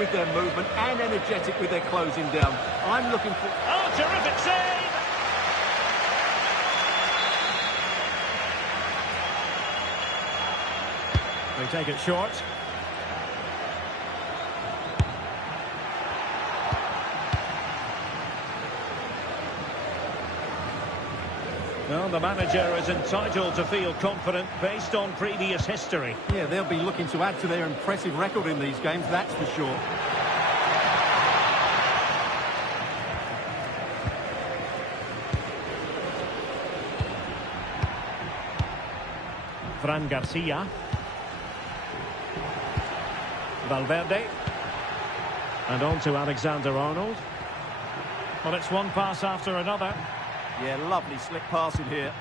with their movement and energetic with their closing down. I'm looking for... Oh, terrific save! They take it short. Well, the manager is entitled to feel confident based on previous history. Yeah, they'll be looking to add to their impressive record in these games, that's for sure. Fran Garcia. Valverde. And on to Alexander-Arnold. Well, it's one pass after another. Yeah, lovely slick passing here.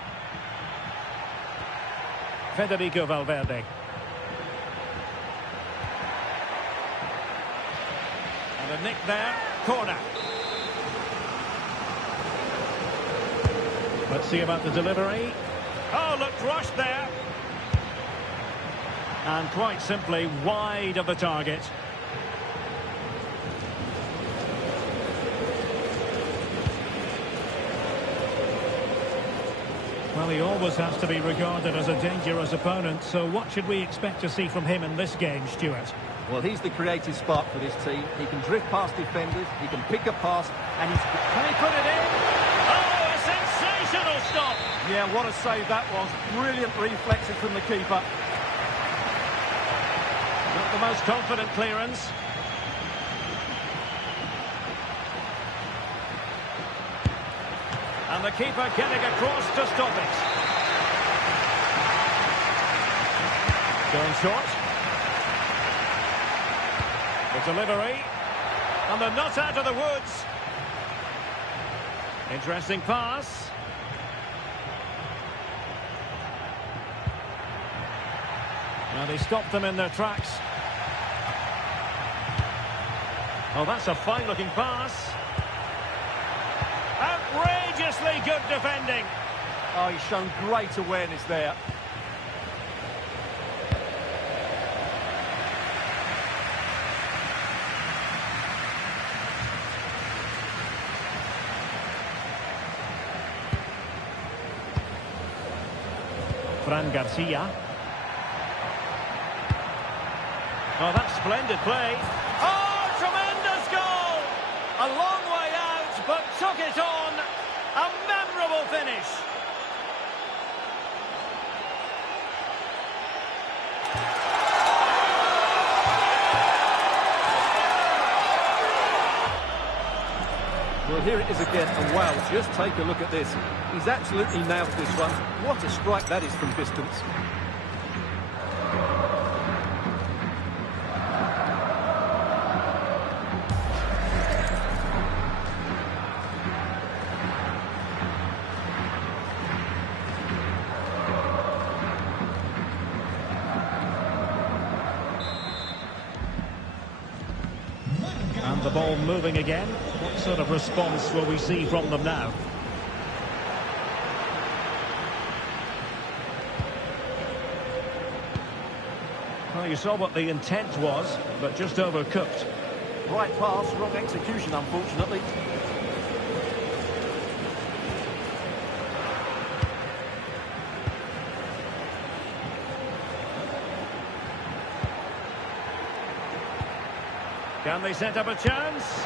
Federico Valverde. And a nick there. Corner. Let's see about the delivery. Oh, looked rushed there. And quite simply wide of the target. Well, he always has to be regarded as a dangerous opponent, so what should we expect to see from him in this game, Stuart? Well, he's the creative spark for this team. He can drift past defenders, he can pick a pass, and he's... Can he put it in? Oh, a sensational stop! Yeah, what a save that was. Brilliant reflexes from the keeper. Not the most confident clearance. And the keeper getting across to stop it. Going short. The delivery. And the nut out of the woods. Interesting pass. And he stopped them in their tracks. Oh, that's a fine-looking pass. Outrageously good defending. Oh, he's shown great awareness there. Fran Garcia. Oh, that's splendid play. Oh, tremendous goal! A long way out, but took it on. A memorable finish. Well, here it is again, and wow, just take a look at this. He's absolutely nailed this one. What a strike that is from distance. And the ball moving again. What sort of response will we see from them now? Well, you saw what the intent was, but just overcooked. Right pass, wrong execution, unfortunately. Can they set up a chance?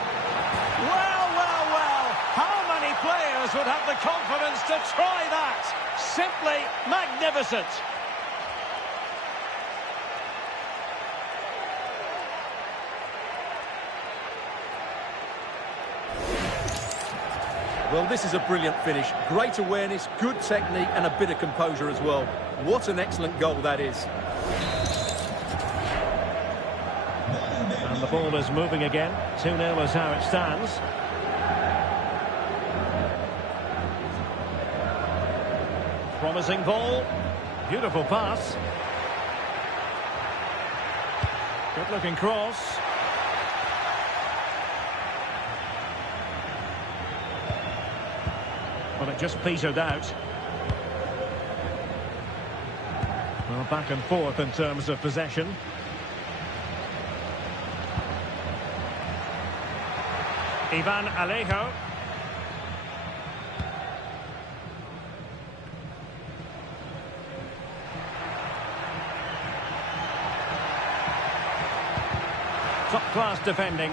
Well, well, well. How many players would have the confidence to try that? Simply magnificent. Well, this is a brilliant finish. Great awareness, good technique, and a bit of composure as well. What an excellent goal that is. And the ball is moving again. 2-0 is how it stands. Promising ball. Beautiful pass. Good looking cross. Well, it just petered out. Well, back and forth in terms of possession. Ivan Alejo. Top-class defending.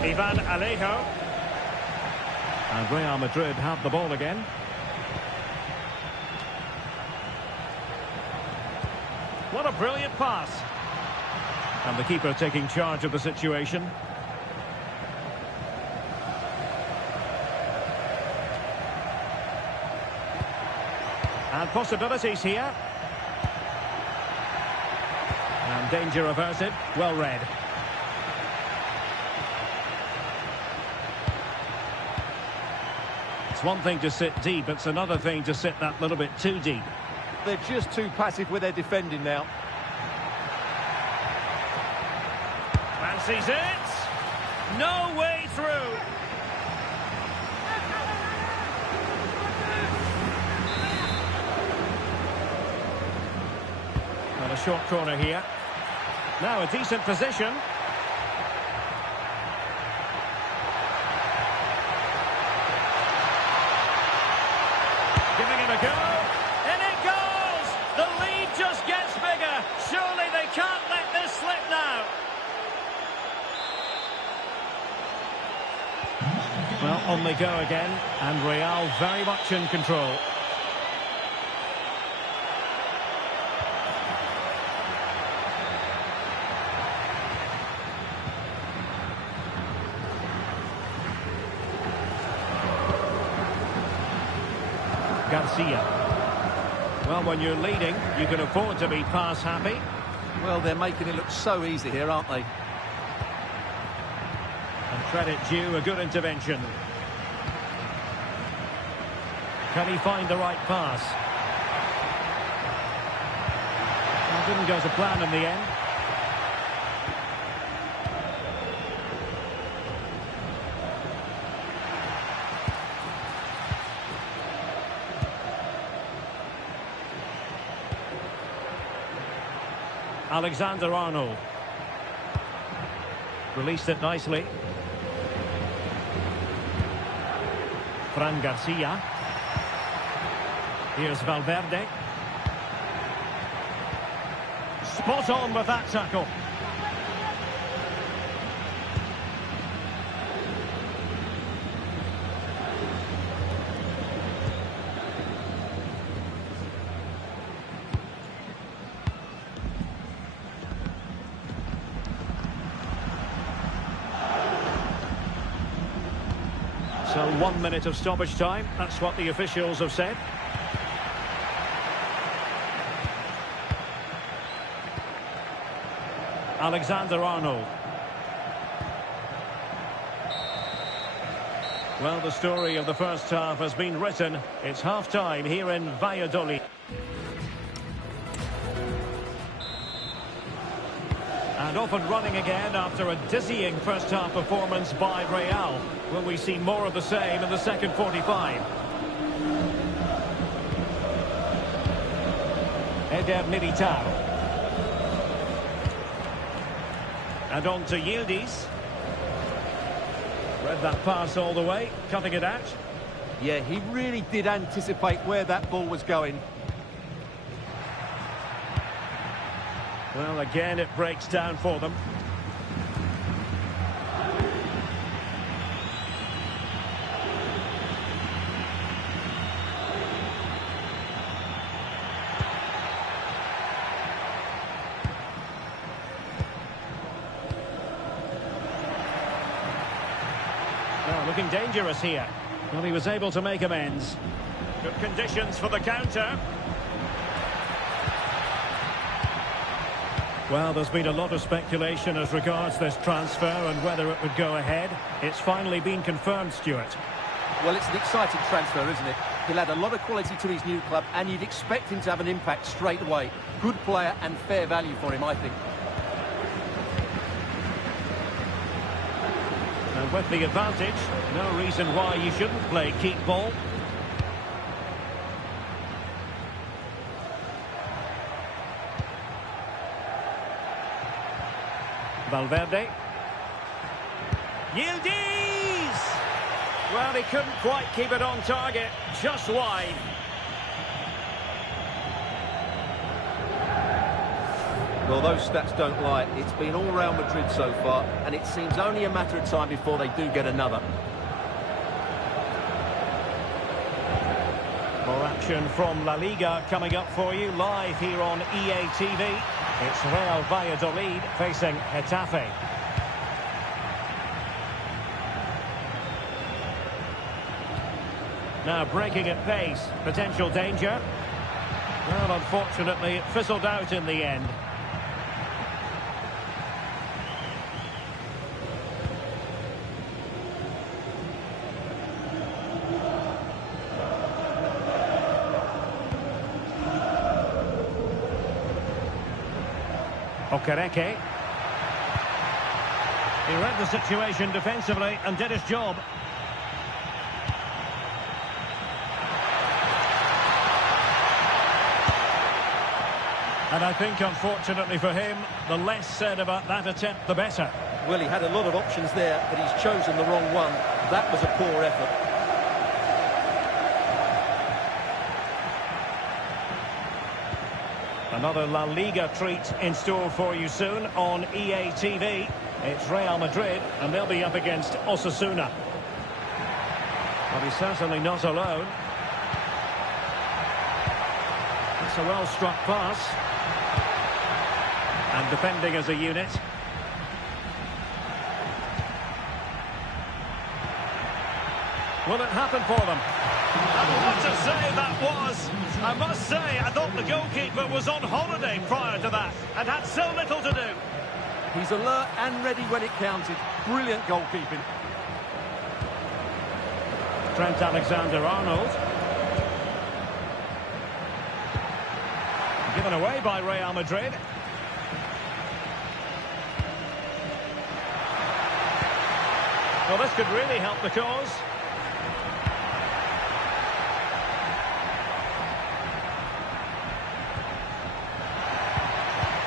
Ivan Alejo. And Real Madrid have the ball again. What a brilliant pass. And the keeper taking charge of the situation. And possibilities here. And danger averted. Well read. It's one thing to sit deep, it's another thing to sit that little bit too deep. They're just too passive with their defending now. Fancies it. No way through. Well, a short corner here. Now a decent position. Giving it a go. And it goes! The lead just gets bigger. Surely they can't let this slip now. Well, on they go again. And Real very much in control. Garcia. Well, when you're leading, you can afford to be pass happy. Well, they're making it look so easy here, aren't they? And credit due, a good intervention. Can he find the right pass? Well, didn't go to plan in the end. Alexander-Arnold. Released it nicely. Fran Garcia. Here's Valverde. Spot on with that tackle. So 1 minute of stoppage time. That's what the officials have said. Alexander-Arnold. Well, the story of the first half has been written. It's half-time here in Valladolid. And off and running again after a dizzying first-half performance by Real. Will we see more of the same in the second 45? Eder Militao. And on to Yildiz. Read that pass all the way, cutting it out. Yeah, he really did anticipate where that ball was going. Well, again, it breaks down for them. Well, looking dangerous here. Well, he was able to make amends. Good conditions for the counter. Well, there's been a lot of speculation as regards this transfer and whether it would go ahead. It's finally been confirmed, Stuart. Well, it's an exciting transfer, isn't it? He'll add a lot of quality to his new club, and you'd expect him to have an impact straight away. Good player and fair value for him, I think. And with the advantage, no reason why you shouldn't play keep ball. Valverde. Yildiz! Well, he couldn't quite keep it on target, just wide. Well, those stats don't lie. It's been all Real Madrid so far, and it seems only a matter of time before they do get another. More action from La Liga coming up for you live here on EA TV. It's Real Valladolid facing Getafe. Now breaking at pace, potential danger. Well, unfortunately, it fizzled out in the end. Okereke. He read the situation defensively and did his job. And I think, unfortunately for him, the less said about that attempt, the better. Well, he had a lot of options there, but he's chosen the wrong one. That was a poor effort. Another La Liga treat in store for you soon on EA TV. It's Real Madrid, and they'll be up against Osasuna. But he's certainly not alone. It's a well-struck pass. And defending as a unit. Will it happen for them? And what a save that was! I must say, I thought the goalkeeper was on holiday prior to that and had so little to do. He's alert and ready when it counted. Brilliant goalkeeping. Trent Alexander-Arnold. Given away by Real Madrid. Well, this could really help the cause.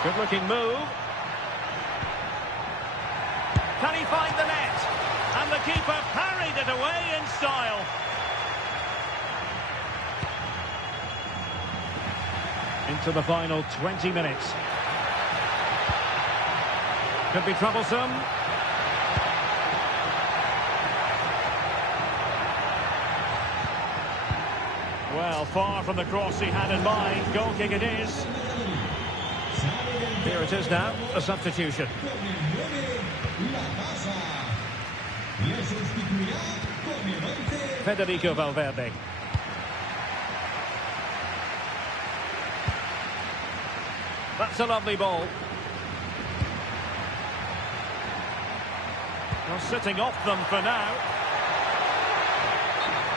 Good-looking move. Can he find the net? And the keeper parried it away in style. Into the final 20 minutes. Could be troublesome. Well, far from the cross he had in mind. Goal kick it is. Here it is now, a substitution. Federico Valverde. That's a lovely ball. Well, sitting off them for now.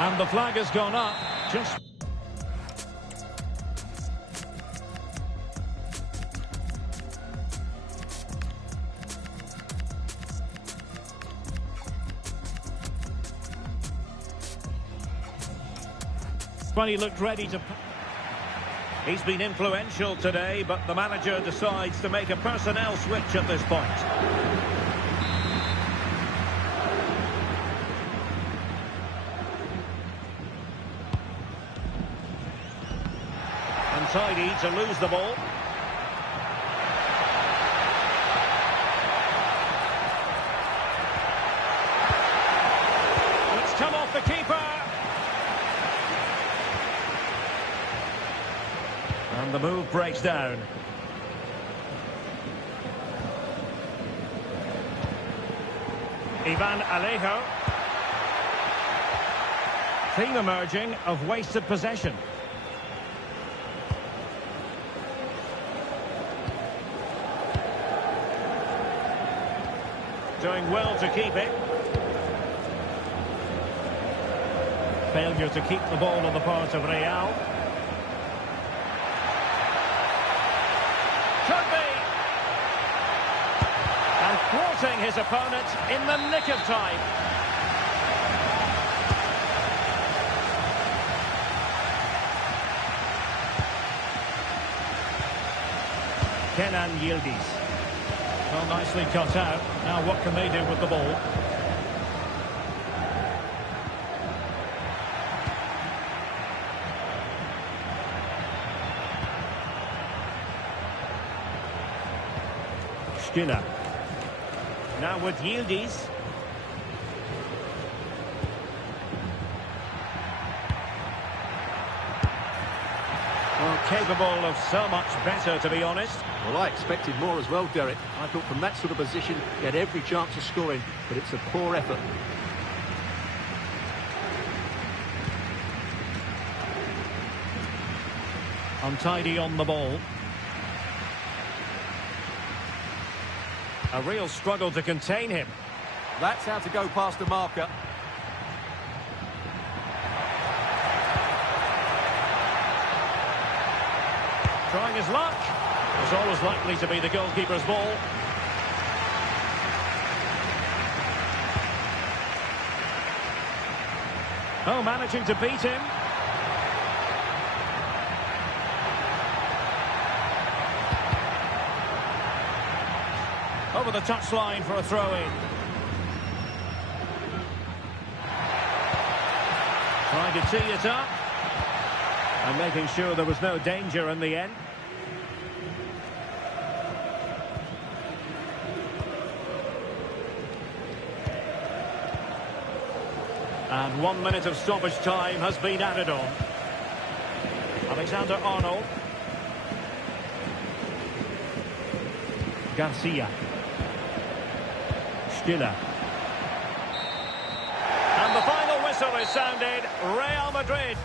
And the flag has gone up. Just... Well, he looked ready to... He's been influential today, but the manager decides to make a personnel switch at this point. Untidy to lose the ball. It's come off the keeper. And the move breaks down. Ivan Alejo. Theme emerging of wasted possession. Doing well to keep it. Failure to keep the ball on the part of Real. Could be. And thwarting his opponent in the nick of time. Kenan Yildiz. Well, nicely cut out. Now what can they do with the ball? Skinner. Now with Yildiz. Well, capable of so much better, to be honest. Well, I expected more as well, Derek. I thought from that sort of position, he had every chance of scoring, but it's a poor effort. Untidy on the ball. A real struggle to contain him. That's how to go past the marker. Trying his luck. It's always likely to be the goalkeeper's ball. Oh, managing to beat him. Over the touchline for a throw-in. Trying to tee it up. And making sure there was no danger in the end. And 1 minute of stoppage time has been added on. Alexander-Arnold. Garcia. Skinner. And the final whistle is sounded. Real Madrid.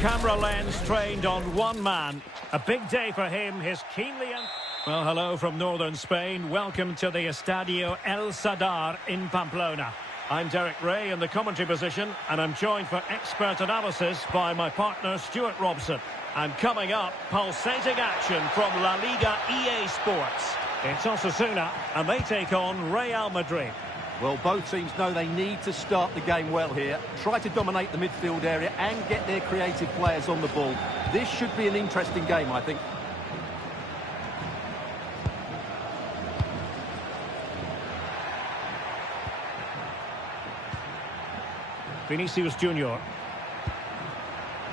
Camera lens trained on one man. A big day for him, his keenly... Well, hello from northern Spain. Welcome to the Estadio El Sadar in Pamplona. I'm Derek Ray in the commentary position, and I'm joined for expert analysis by my partner Stuart Robson. And coming up, pulsating action from La Liga EA Sports. It's Osasuna, and they take on Real Madrid. Well, both teams know they need to start the game well here, try to dominate the midfield area and get their creative players on the ball. This should be an interesting game, I think. Vinicius Junior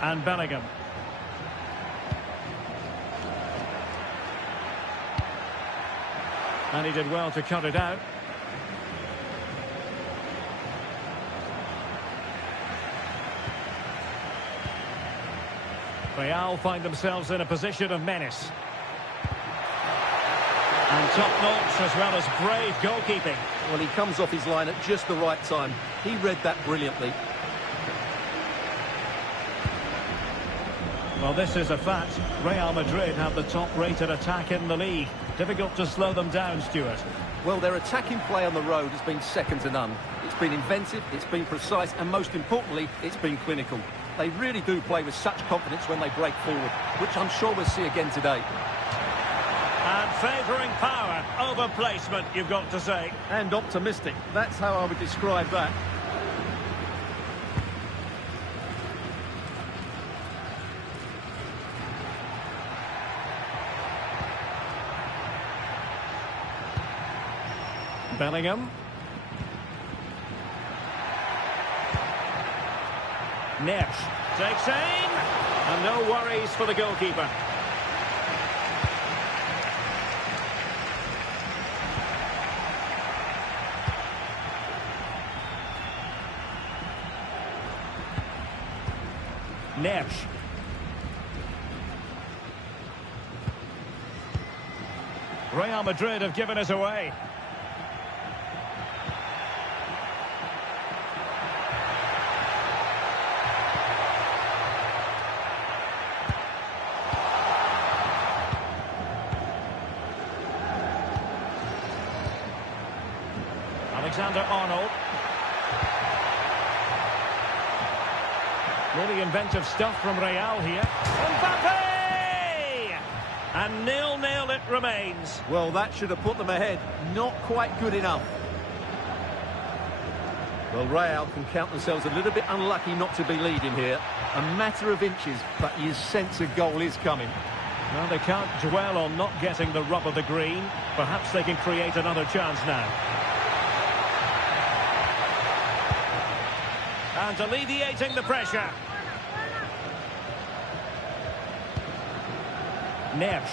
and Bellingham. And he did well to cut it out. Real find themselves in a position of menace. And top-notch as well as brave goalkeeping. Well, he comes off his line at just the right time. He read that brilliantly. Well, this is a fact. Real Madrid have the top-rated attack in the league. Difficult to slow them down, Stuart. Well, their attacking play on the road has been second to none. It's been inventive, it's been precise, and most importantly, it's been clinical. They really do play with such confidence when they break forward, which I'm sure we'll see again today. And favouring power over placement, you've got to say. And optimistic. That's how I would describe that. Bellingham. Nesh takes aim. And no worries for the goalkeeper. Nesh. Real Madrid have given us away. Alexander-Arnold. Really inventive stuff from Real here. Mbappe! And 0-0 it remains. Well, that should have put them ahead. Not quite good enough. Well, Real can count themselves a little bit unlucky not to be leading here. A matter of inches, but you sense a goal is coming. Well, they can't dwell on not getting the rub of the green. Perhaps they can create another chance now. And alleviating the pressure. Nesh.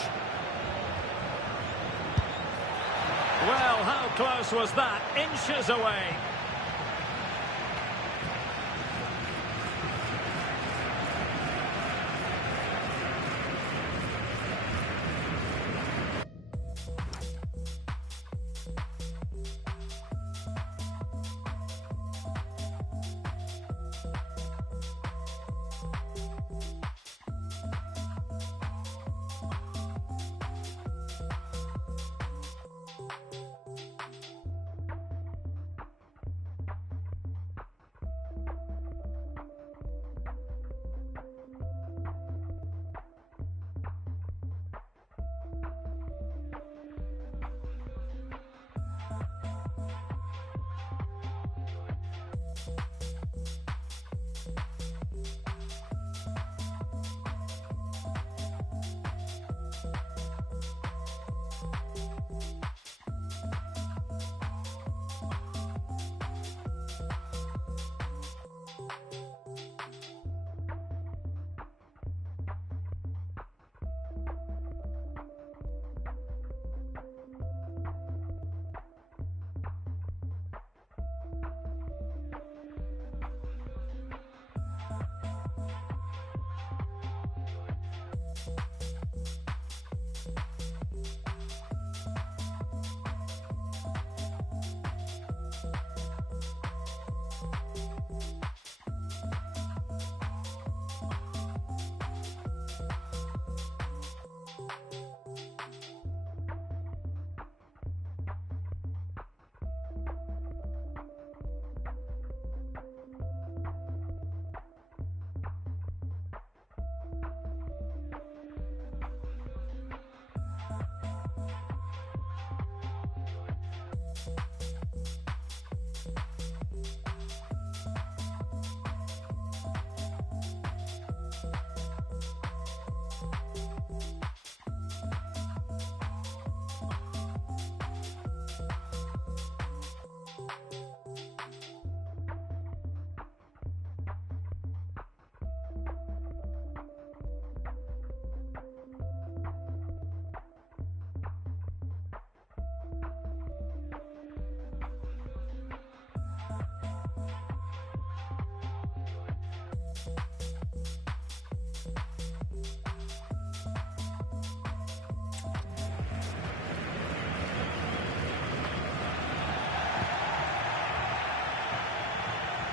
Well, how close was that? Inches away.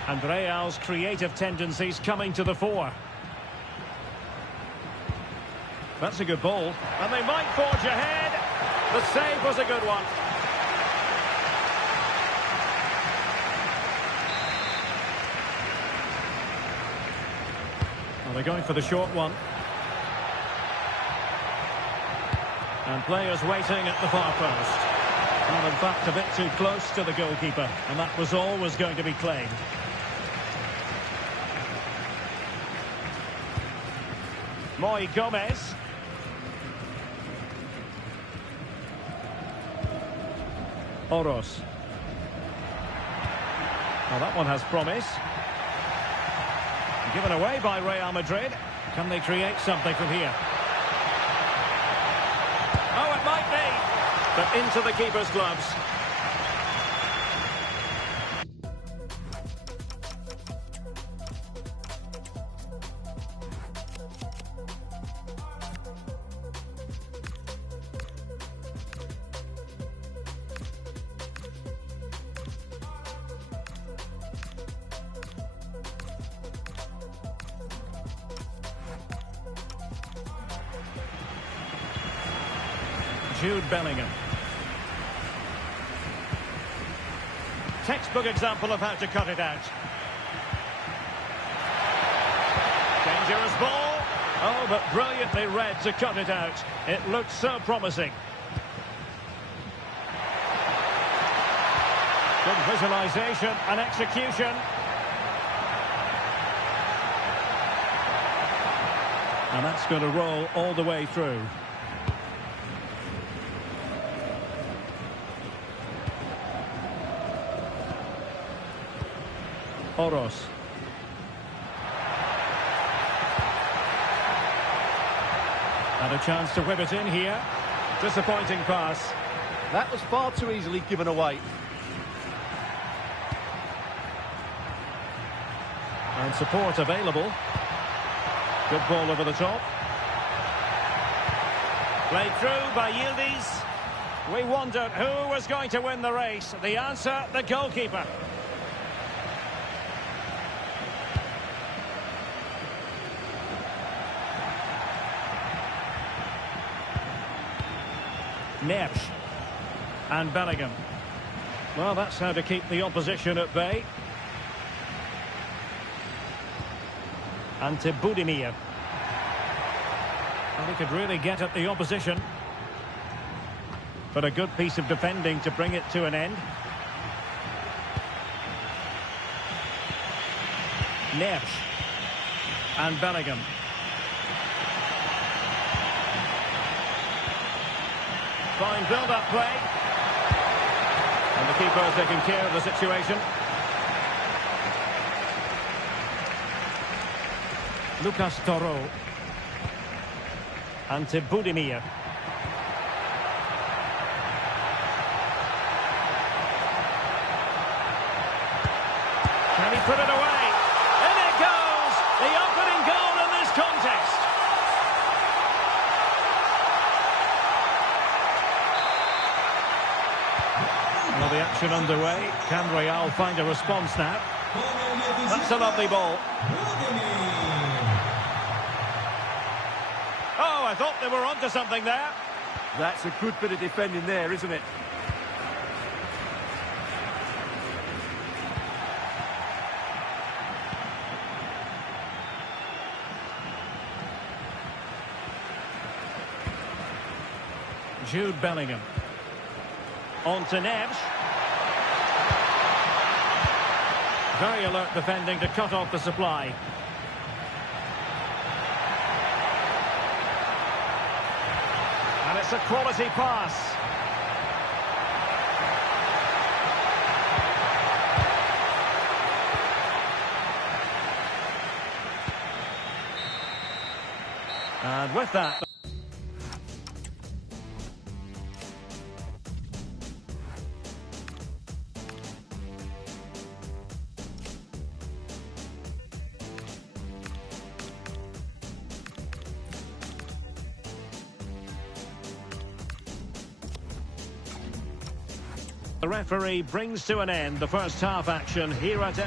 And Real's creative tendencies coming to the fore. That's a good ball. And they might forge ahead. The save was a good one. Well, they're going for the short one. And players waiting at the far post. Well, in fact, a bit too close to the goalkeeper. And that was always going to be claimed. Moy Gomez. Oros. Well, that one has promise. Given away by Real Madrid. Can they create something from here? Oh, it might be. But into the keeper's gloves. Jude Bellingham. Textbook example of how to cut it out. Dangerous ball. Oh, but brilliantly read to cut it out. It looked so promising. Good visualization and execution. And that's going to roll all the way through. Oros. And a chance to whip it in here. Disappointing pass. That was far too easily given away. And support available. Good ball over the top. Played through by Yildiz. We wondered who was going to win the race. The answer, the goalkeeper. Neves and Bellingham. Well, that's how to keep the opposition at bay. And to Budimir. Well, he could really get at the opposition. But a good piece of defending to bring it to an end. Neves and Bellingham. Fine build-up play. And the keeper taking care of the situation. Lucas Toro. And to Budimir. Can he put it away? In it goes! The opening goal in this contest. Well, the action underway. Can Real find a response now? That's a lovely ball. Oh, I thought they were onto something there. That's a good bit of defending there, isn't it? Jude Bellingham. On to Neves. Very alert defending to cut off the supply. And it's a quality pass. And with that... The referee brings to an end the first half action here at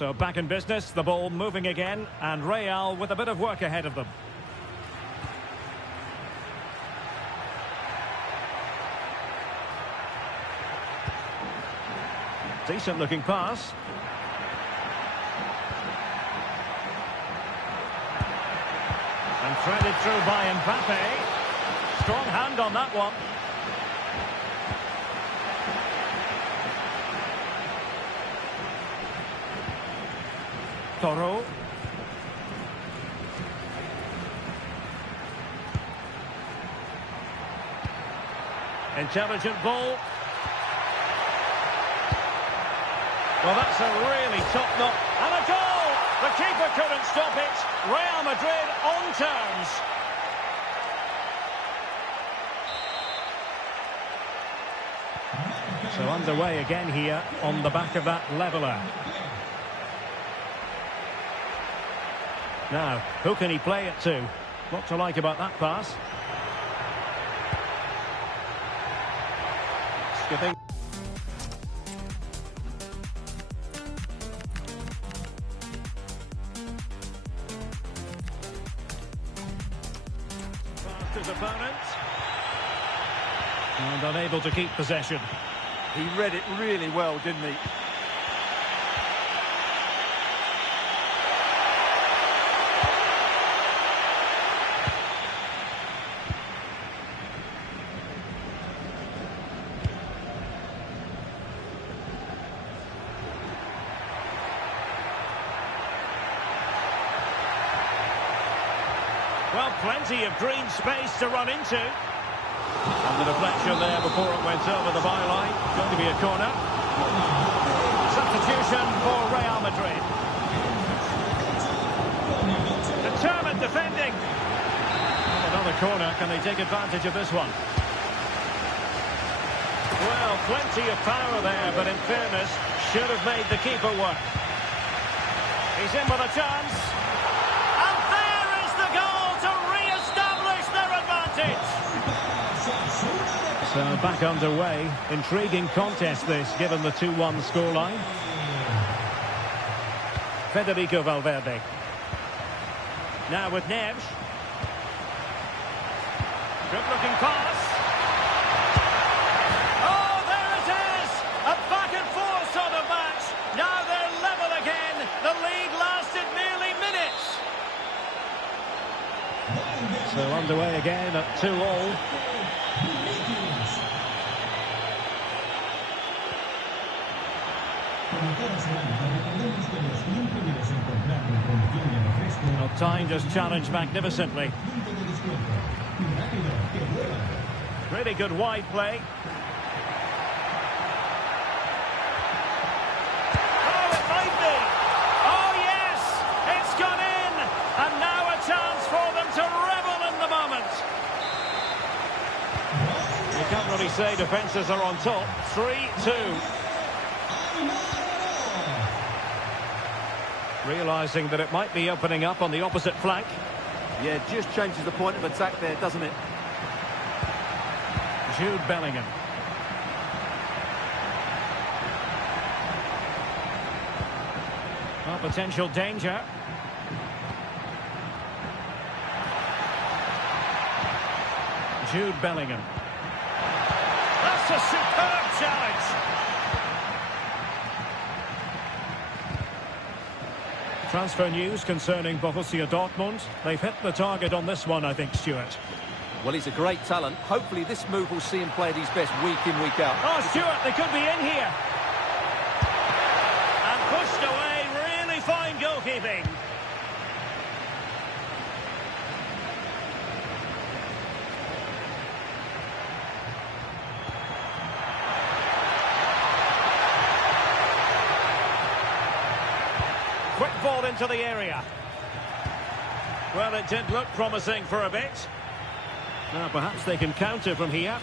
So back in business, the ball moving again, and Real with a bit of work ahead of them. Decent looking pass. And threaded through by Mbappe. Strong hand on that one. Toro. Intelligent ball. Well, that's a really top-notch. And a goal! The keeper couldn't stop it. Real Madrid on terms. So underway again here on the back of that leveller. Now, who can he play it to? What to like about that pass? Skipping. Past his opponent. And unable to keep possession. He read it really well, didn't he? Well, plenty of green space to run into. And the deflection there before it went over the byline. Going to be a corner. Substitution for Real Madrid. Determined defending. Another corner. Can they take advantage of this one? Well, plenty of power there, but in fairness, should have made the keeper work. He's in with a chance. And there is the goal to re-establish their advantage. So back underway. Intriguing contest this, given the 2-1 scoreline. Federico Valverde. Now with Neves. Good looking pass. Oh, there it is! A back and forth sort of match. Now they're level again. The lead lasted merely minutes. So underway again at 2-2. Well, timed his challenge magnificently. Really good wide play. Oh, it might be. Oh, yes. It's gone in. And now a chance for them to revel in the moment. You can't really say defences are on top. 3-2. Realising that it might be opening up on the opposite flank. Yeah, just changes the point of attack there, doesn't it? Jude Bellingham. Well, potential danger. Jude Bellingham. That's a superb challenge. Transfer news concerning Borussia Dortmund. They've hit the target on this one, I think, Stuart. Well, he's a great talent. Hopefully this move will see him play at his best week in, week out. Oh, Stuart, they could be in here. And pushed away. Really fine goalkeeping. Quick ball into the area. Well, it did look promising for a bit. Now, perhaps they can counter from here.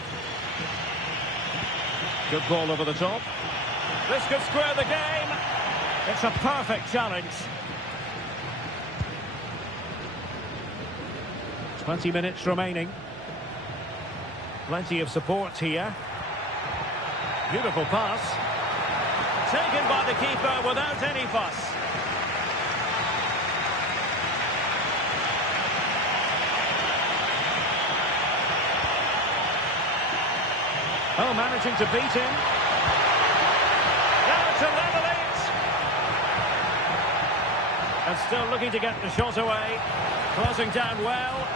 Good ball over the top. This could square the game. It's a perfect challenge. 20 minutes remaining. Plenty of support here. Beautiful pass. Taken by the keeper without any fuss. Oh, managing to beat him. Now to level it. And still looking to get the shot away. Closing down well.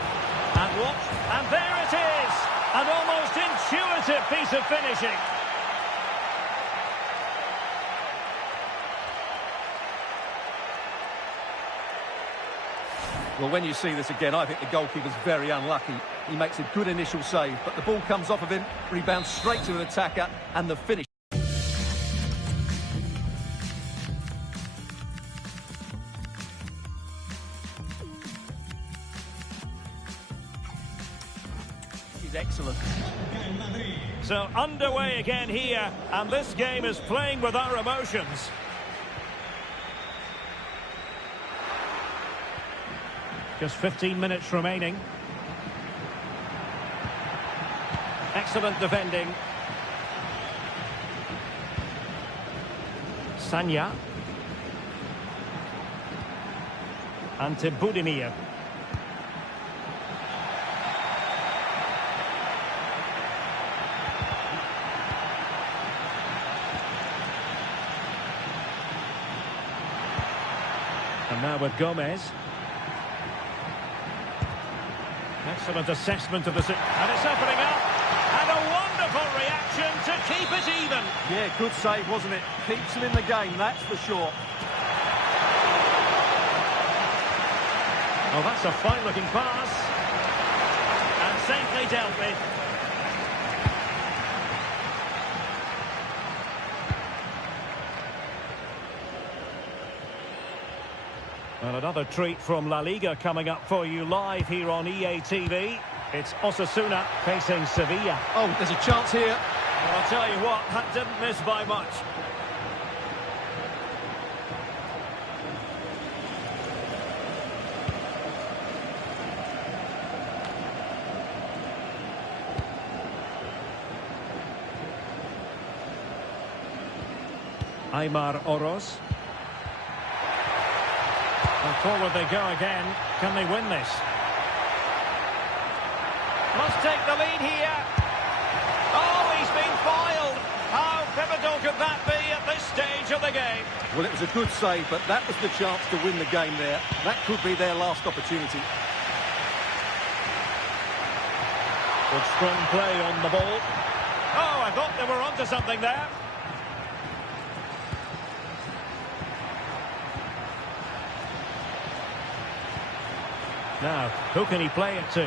And what? And there it is! An almost intuitive piece of finishing. Well, when you see this again, I think the goalkeeper's very unlucky. He makes a good initial save, but the ball comes off of him, rebounds straight to an attacker, and the finish is excellent. So underway again here, and this game is playing with our emotions. Just 15 minutes remaining. Excellent defending. Sanya. Ante Budimir. And now with Gomez. Excellent assessment of the... And it's opening up. And a wonderful reaction to keep it even. Yeah, good save, wasn't it? Keeps him in the game, that's for sure. Oh, that's a fine-looking pass. And safely dealt with. And another treat from La Liga coming up for you live here on EA TV. It's Osasuna facing Sevilla. Oh, there's a chance here. Well, I'll tell you what, that didn't miss by much. Aymar Oroz. And forward they go again. Can they win this? Must take the lead here. Oh, he's been foiled. How pivotal could that be at this stage of the game? Well, it was a good save, but that was the chance to win the game there. That could be their last opportunity. Good strong play on the ball. Oh, I thought they were onto something there. Now, who can he play it to?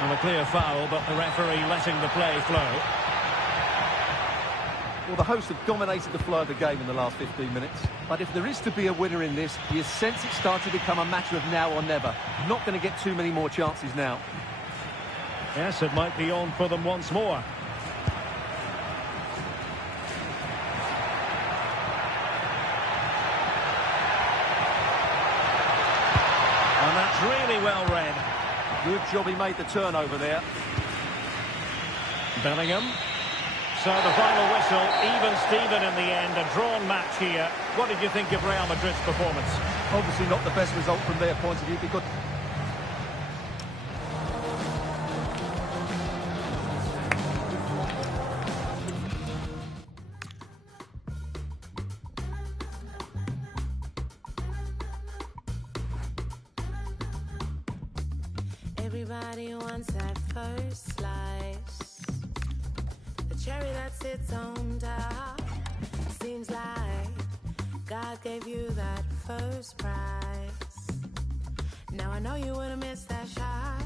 And a clear foul, but the referee letting the play flow. Well, the hosts have dominated the flow of the game in the last 15 minutes. But if there is to be a winner in this, you sense it's starting to become a matter of now or never. Not going to get too many more chances now. Yes, it might be on for them once more. And that's really well read. Good job he made the turnover there. Bellingham. So the final whistle, even Steven in the end, a drawn match here. What did you think of Real Madrid's performance? Obviously not the best result from their point of view because... Everybody wants that first slice, the cherry that sits on top. Seems like God gave you that first prize. Now I know you would've missed that shot.